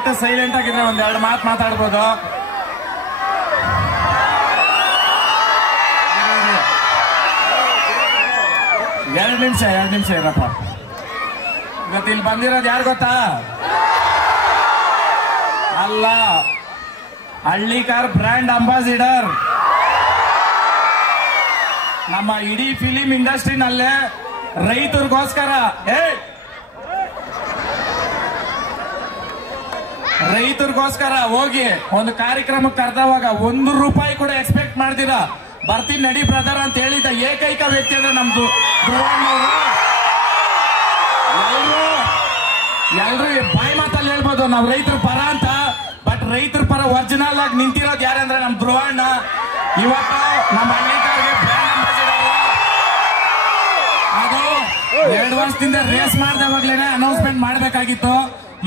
ದಯವಿಟ್ಟು ಸೈಲೆಂಟ್ ಆಗಿದ್ರೆ ಒಂದೆರಡು ಮಾತು ಮಾತಾಡ್ಬೋದು. ಎರಡು ನಿಮಿಷ ಇರಪ್ಪ. ಇವತ್ತು ಇಲ್ಲಿ ಬಂದಿರೋದು ಯಾರು ಗೊತ್ತಾ? ಅಲ್ಲ, ಹಳ್ಳಿಕಾರ್ ಬ್ರ್ಯಾಂಡ್ ಅಂಬಾಸಿಡರ್. ನಮ್ಮ ಇಡೀ ಫಿಲಿಂ ಇಂಡಸ್ಟ್ರಿನಲ್ಲೇ ರೈತರಿಗೋಸ್ಕರ ಹೋಗಿ ಒಂದು ಕಾರ್ಯಕ್ರಮಕ್ಕೆ ಕರೆದವಾಗ ₹1 ಕೂಡ ಎಕ್ಸ್ಪೆಕ್ಟ್ ಮಾಡ್ದಿರ ಬರ್ತೀನಿ ನಡಿ ಬ್ರದರ್ ಅಂತ ಹೇಳಿದ ಏಕೈಕ ವ್ಯಕ್ತಿ ಅಂದ್ರೆ ನಮ್ದು ಧ್ರುವಣ್ಣವರು. ಎಲ್ರು ಬಾಯಿ ಮಾತಲ್ಲಿ ಹೇಳ್ಬೋದು ನಾವು ರೈತರ ಪರ ಅಂತ, ಬಟ್ ರೈತರ ಪರ ಒರಿಜಿನಲ್ ಆಗಿ ನಿಂತಿರೋದು ಯಾರಂದ್ರೆ ನಮ್ ಧ್ರುವಣ್ಣ. ಇವತ್ತು ನಮ್ಮ ಹಳ್ಳಿಕಾರ್ಗೆ ಬ್ರ್ಯಾಂಡ್ ಅಂಬಾಸಿಡರ್. ಅದು 2 ವರ್ಷದಿಂದ ರೇಸ್ ಮಾಡಿದವಾಗ್ಲೇನೆ ಅನೌನ್ಸ್ಮೆಂಟ್ ಮಾಡ್ಬೇಕಾಗಿತ್ತು.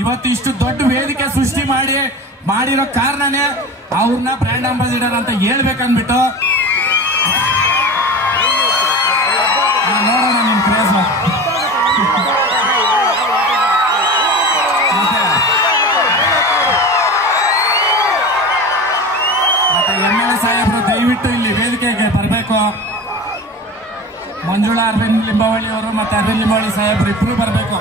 ಇವತ್ತು ಇಷ್ಟು ದೊಡ್ಡ ವೇದಿಕೆ ಸೃಷ್ಟಿ ಮಾಡಿರೋ ಕಾರಣನೇ ಅವ್ರನ್ನ ಬ್ರ್ಯಾಂಡ್ ಅಂಬಾಸಿಡರ್ ಅಂತ ಹೇಳ್ಬೇಕಂದ್ಬಿಟ್ಟು. ನೋಡೋಣ ನಿಮ್ ಕ್ರೇಜ್. ಮತ್ತೆ MLA ಸಾಹೇಬರು ದಯವಿಟ್ಟು ಇಲ್ಲಿ ವೇದಿಕೆಗೆ ಬರಬೇಕು. ಮಂಜುಳಾ ಅರವಿಂದ್ ಲಿಂಬಾವಳಿ ಅವರು ಮತ್ತೆ ಅರವಿಂದ್ ಲಿಂಬಾವಳಿ ಸಾಹೇಬರು ಇಬ್ರು ಬರಬೇಕು.